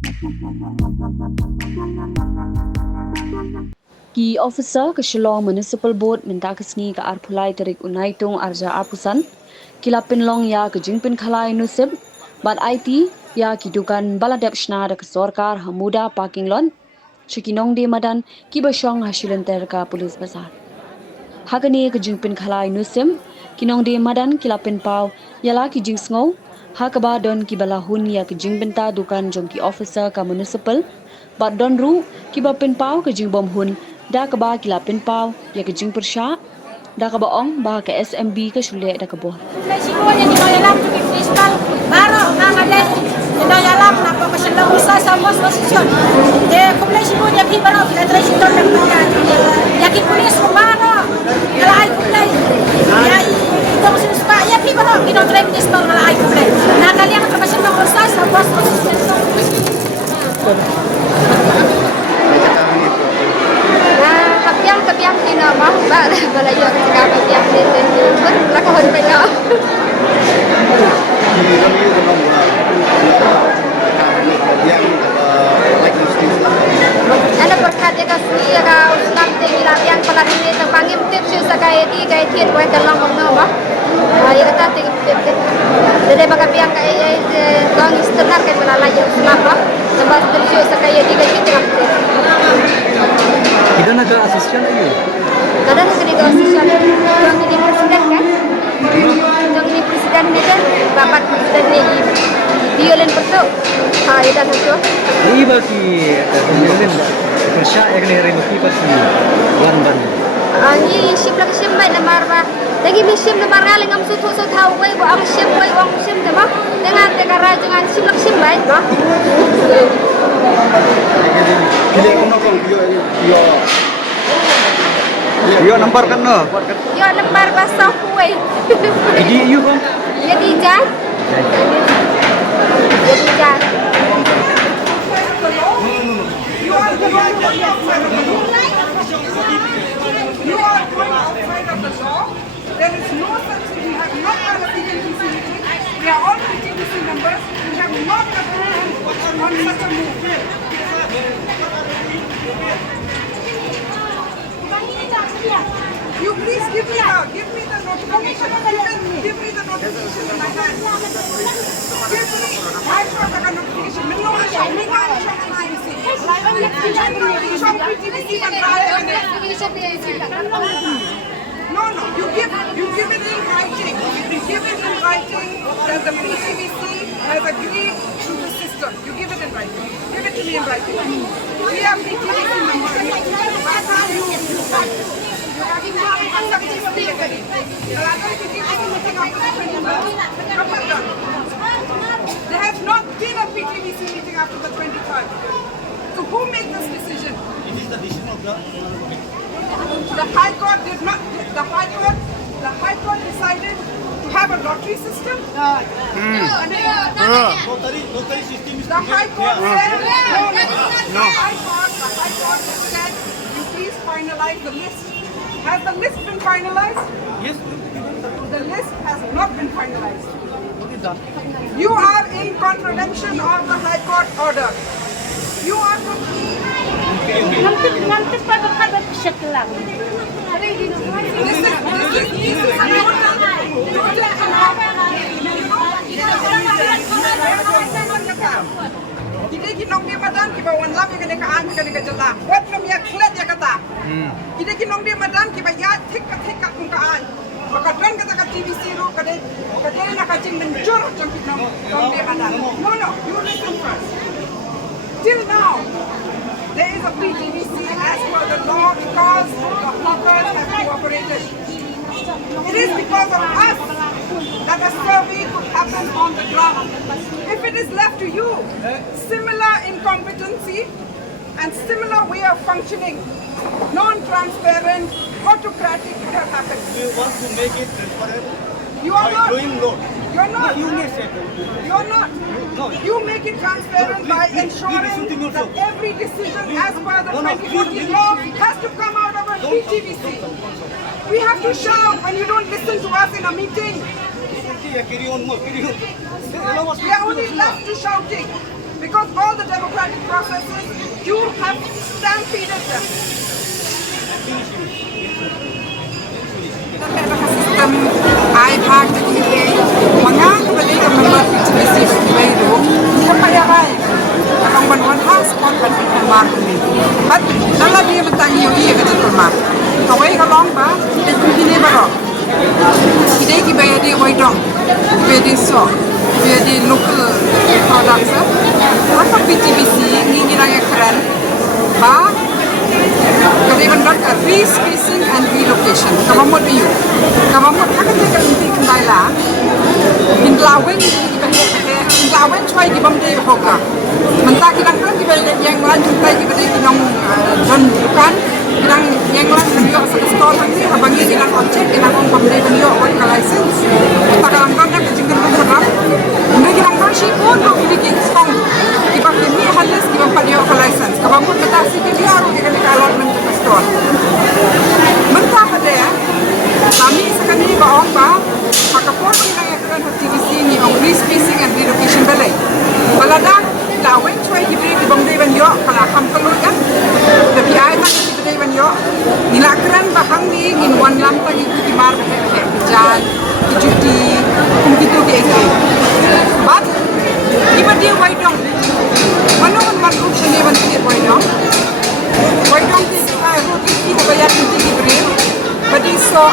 Key officer ke Shillong Municipal Board minta kesni ke arpulai terik unaitung arja apusan kilapin long ya ke jingpin khalai nusib bat IT ya kidukan baladep shna da ke sorkar hamuda parking lot chikinong de madan ki basyong hasilan terka polis bazar hagani ke jingpin khalai nusim kinong de madan kilapin pau yala ki jingsngau hakaba don ki balahun ya ke jingbenta dukan jongki officer ka municipal bat don ru ki bapin pau ke jingbom hun da ka ba kilapin pau ya ke jing persha da ka ba ong ba ke SMB ke shule da ka bo Semuanya di dalam tukik fiskal baru ngangades di dalam napa masalah usaha sama sosial. Dia kumulai semuanya pi baru kita terus itu nak yakin polis baru kalau ai kumulai ya itu mesti sebab ya pi baru kita terus fiskal kalau ai kumulai. Nah kalian termasuk usaha sama sosial. Kapiang di nama balaya ketika kapiang di berlakuan mereka. Ada perkata kasih ya kau Islam tinggi latihan pelatih ini terpanggil tips sebagai tian buat dalam apa? Ya kata tips. Jadi bagi kapiang kayak orang istilah kayak melalui Islam lah. Sebab tips sebagai tian. Kita nak ke asisten lagi. Kadang kena ke asisten. Yang ini presiden kan? Yang ini presiden ni kan? Bapak presiden ni violin betul. Itu satu. Ini bagi violin bersyak yang ni remuki pasti lamban. Ini sim lagi sim baik nama apa? Lagi sim nama kali ngam suatu tahu wei, buang sim tema. Dengan tegara dengan sim lagi sim baik, bah. Yo nampak kan no? Yo lembar basah kue. Jadi you kan? Ya dijan. Ya dijan. You are going outside of the law. There is no such thing. We have not had a PTVC meeting. We are all PTVC members. We have not agreed on such a move. You please give me the notification. Give me the notification in my hand. Give me. I saw the notification. No. You give it in writing. You give it in writing that the PTVC has agreed to the system. You give it in writing. Give it to me in writing. We are PTVC members. There has not been a PTVC meeting after the 23rd. So who made this decision? It is the decision of The High Court did not. The High Court decided to have a lottery system. the lottery system is The High Court said No. The High Court said you please finalize the list. Has the list been finalized? Yes. The list has not been finalized. What is that? You are in contravention of the High Court order. You are. Nanti pada setelah. This is a Kita kinong dia madan kiba wan lam yang ka an ka ka jala. Wat nom ya klet ya kata. Kita kinong dia madan kiba ya thik ka kung ka an. Maka dran kata ka TVC ro ka de na ka jing menjur jang kinong dia madan. No, you listen first. Till now, there is a PTVC as per the law because the hawkers have cooperated. It is because of us that a survey could happen on the ground. If it is left to you, similar incompetency and similar way of functioning, non-transparent, autocratic would have happened. You want to make it transparent You are by not. doing law. You're not. You may say You're not. No. You make it transparent by Please ensuring shooting that yourself. every decision as per the No, 2014 law has to come out of a PTVC. We have to shout when you don't listen to us in a meeting. Carry on more. Carry on. We are only left to shouting. Because all the democratic processes, you have stampeded them. Sistem IPAC jadi mengang kepada member PTBC baru kepayaran orang bantuan khas kon bantuan mar ni. But dalam dia bertanya ia kata termak. Kawai kalong ba ini baru. Kita kibaya dia waidong, kibaya dia so, kibaya dia local products. Apa PTBC ni yang keren ba. Kalian dapat re-spacing and relocation. Kamu mau dia, kamu mau akan jaga nanti kembali lah. Inlawen inlawen cuai di bawah dia hoka. Mentah kita kan kita yang lain kita kita nong don bukan yang lain dia store nanti abangi kita objek kita nong bawah dia work license. Kita kan kan kita jengkel berapa. Mereka kita kan sih pun tu kita stong. Kita kini halis kita bawah dia license. Kamu mau kita sih dia harus kita kalau store. Mentah ada ya. Kami sekali bawa apa? Pakapor kita yang akan TVC ni on re-spacing and relocation balai. Balada lawen cuai diberi di bawah dewan yo kalau ham keluar kan. Tapi ayat tak di dewan yo. Nilakran bahang ni in one lam tadi di mar jalan cuti begitu dia. But iba dia waidong. Mana masuk sini bantu waidong. Waidong ni roti kita bayar nanti diberi. Badi so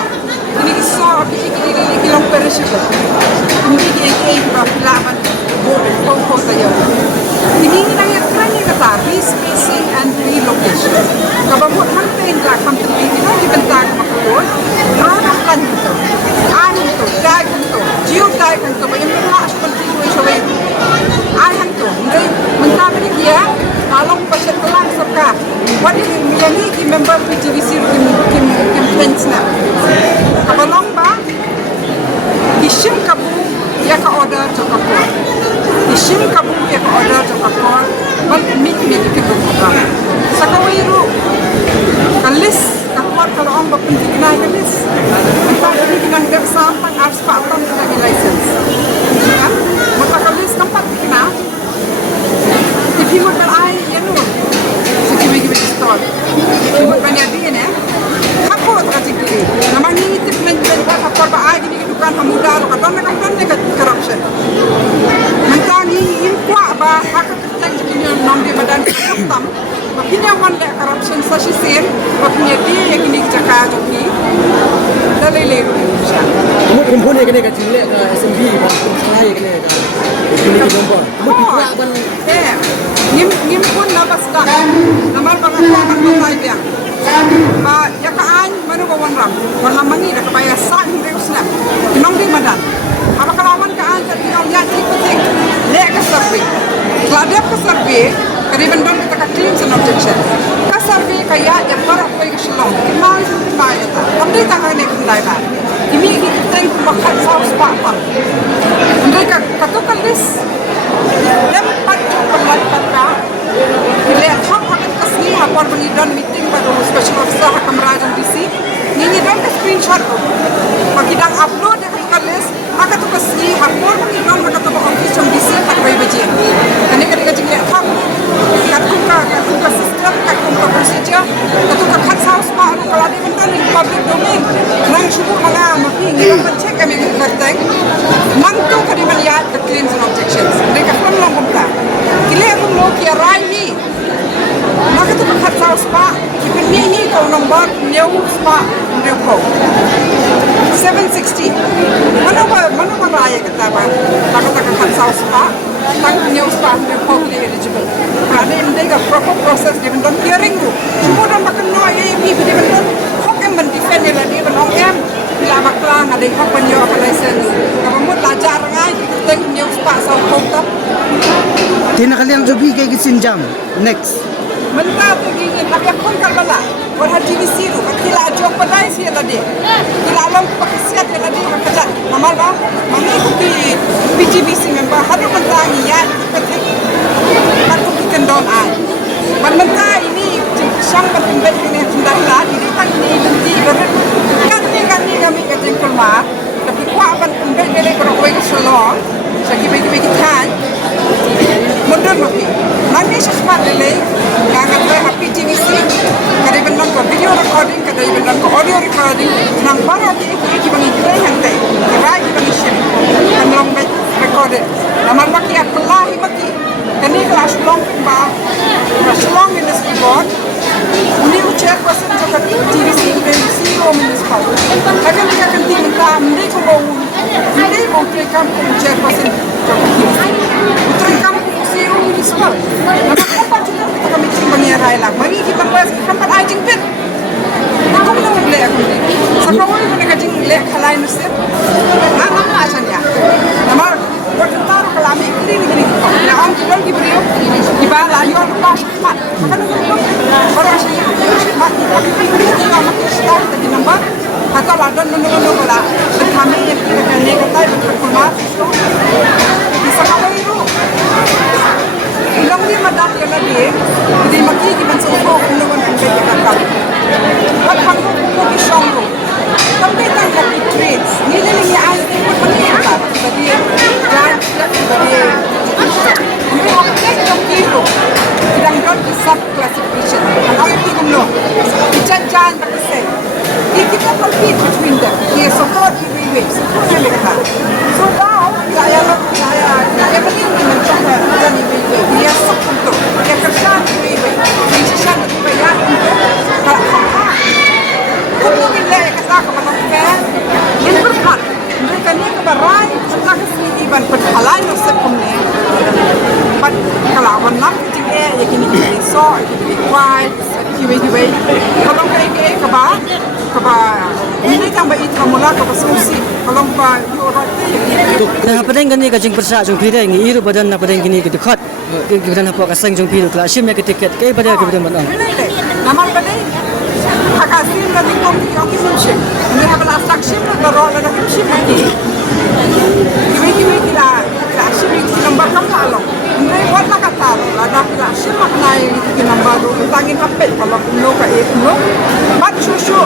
ini so ini kilang perishable. Ini dia berlawan kau saja. Ini yang keren ni kata re-spacing and relocation. Kalau buat campaign lah campaign itu dibentak makhluk. Orang kan itu, itu, dah itu, dah itu. Bagaimana seperti itu sesuai. Itu, jadi mentah beri dia. Kalau pasal kelang serka, wadi milani di member PTBC kim pensna. Kabalong ba? Isim kabu ya ka order to kapor. Isim kabu ya ka order to kapor. But meet me di kebuka. Sakawiru kalis kapor kalau orang berpenting kena kalis. Kita ini kena ada sampang harus pakai lagi license. Kan? Maka kalis tempat kena. If you would I, you know, so give me start. If you would banyak dia ni, apa tak cikgu? Nama ni itu plan apa I ni kita bukan pemuda, kita kan corruption. Mentang ni impua bah hak kita cikgu nom dia badan hitam. Maknanya one le corruption sasi sen, maknanya dia yang ini cakap joki. Dalile. Kamu kumpul ni kena kat sini SMB, salah ya kena. Ini kumpul. Kamu tidak ban. Nim pun nabas dah. Namar bangan bantai dia. Ba ya kaan mana bawan ram. Wala mangi dah kebaya sa hindi usna. Nong di madan. Apa kalawan kaan tadi nong ya tik. Le ka survey. Kalau ka survey, kariban don kita ka claims and objection. Ka survey kaya ya para ko ka silong. Kimai ya ta. Kamdi ta ka ne kundai ba. Kimi kita teng makan saus pa. Mereka katukan list. Lempat perlaikan ka. Lihat hak akan kesini hapor pengidan meeting baru special officer hakam rajan DC. Ini don ke screenshot. Pagidang upload ke list, maka tu kesini hapor pengidan maka tu office DC tak boleh baca. Kani ketika lihat hak katuka sistem katuka procedure katuka kat saus pak kalau ada bentar di public domain nang cuba mana mungkin kita cek kami kerteng nang tu kadiman ya the claims and objections mereka pun lomba kile pun lo kia rai ni maka tu kat saus pak kita ni kalau nombor new pak repo 760 mana raya kata apa kata kat saus pak tang new pak repo eligible ada yang mereka proper process di bentuk hearing tu. Semua orang makan noi AP di bentuk hok yang mendefend dia di bentuk bila baklang ada yang hok penyo apa license. Kalau mau tajar ngai kita new pak sau kota. Tina kalian jobi kayak kesinjam. Next. Mentah tu gini tapi aku kan bala. Orang TVC tu kila jok padai sih tadi. Kila alam pakai siat tadi kerja. Nama apa? Mami di PTBC member ada pentangi ya. Aku bikin down ai. Mentah ini sang berpindah ini sendiri lah. Ini kan ini nanti kan ni kami kerja keluar. Tapi kuat berpindah ini berapa itu selong. Saya bagi kan. Kadang mati. Nanti sesuatu lele, yang ada PTVC, kadang benar ko video recording, kadang benar ko audio recording, nang para di iki bang iki yang teh, right bang ship, kan long recorded. Naman maki aklah maki, kani kelas long ba, kelas long in this board. Ini ucap pasal jika TVC dan CEO municipal. Akan dia akan diminta mereka mau terekam ucap pasal jika TVC. Terekam CEO municipal. Maka apa juga kita kami cimbangnya railah. Mari kita bahas tempat ajing pet. Aku belum boleh aku ni. Sekarang ini mereka jing leh kalai nusir. Nama macam ya. Nama waktu taruh kalami kiri. Nah orang jual di beliau di bawah ayam pas mat. Maka orang sih mat. Dia makin start di nombor. Atau ada nombor lah. Kami yang kita kena kata berkumpul. Bisa kalau itu. Ilang dia madak yang ada, jadi maki kita semua undang kita kata. Kalau kita kisah tu, kami tak jadi trades. Nilai ni ada pun mana apa? Jadi jangan jadi. Ini orang yang kiro, kita enggak bisa classification. Kalau kita no, kita jangan berkesan. Kita compete between them. Dia support the waves. So now, saya penting mencoba jadi dia support. Dia kerja di waves. Dia kerja di bayar. Kalau kita kata kepada mereka, ini berkat. Mereka ni keberai kita kesini iban perhalai nusuk kami. Kalau warna kita ya kini kita so, kita kuat, kiwe. Kalau kita keba ini tambah itu mula keba susi. Kalau keba yurat. Nah, pada yang ni kajing persa jung pira yang iru badan na pada yang ni kita kat, kita nak buat kasang jung pira kelas sim yang kita tiket, kaya pada kita mana? Nama pada akasim lagi kong kita sim. Ini apa nak sim nak berol ada sim lagi. Kiwe kita sim kita nombor kamu lalu. Ini buat nak kata, ada kita sim makna kita nombor tu. Tangin apa? Kalau kuno kaya kuno, mat susu.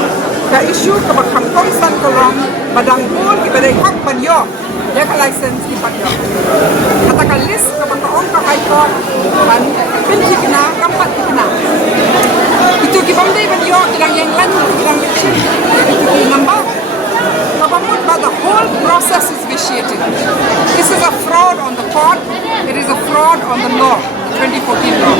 Ka isu ke bakang kongsan kolong badang pun kita dah hak banyo dia ka license di banyo katakan list ke bakang ka high court ban pinti kena kampat kena itu ki bamdai banyo ilang yang lan ilang machine itu number kapamun but the whole process is vitiated. This is a fraud on the court, it is a fraud on the law, 2014 law.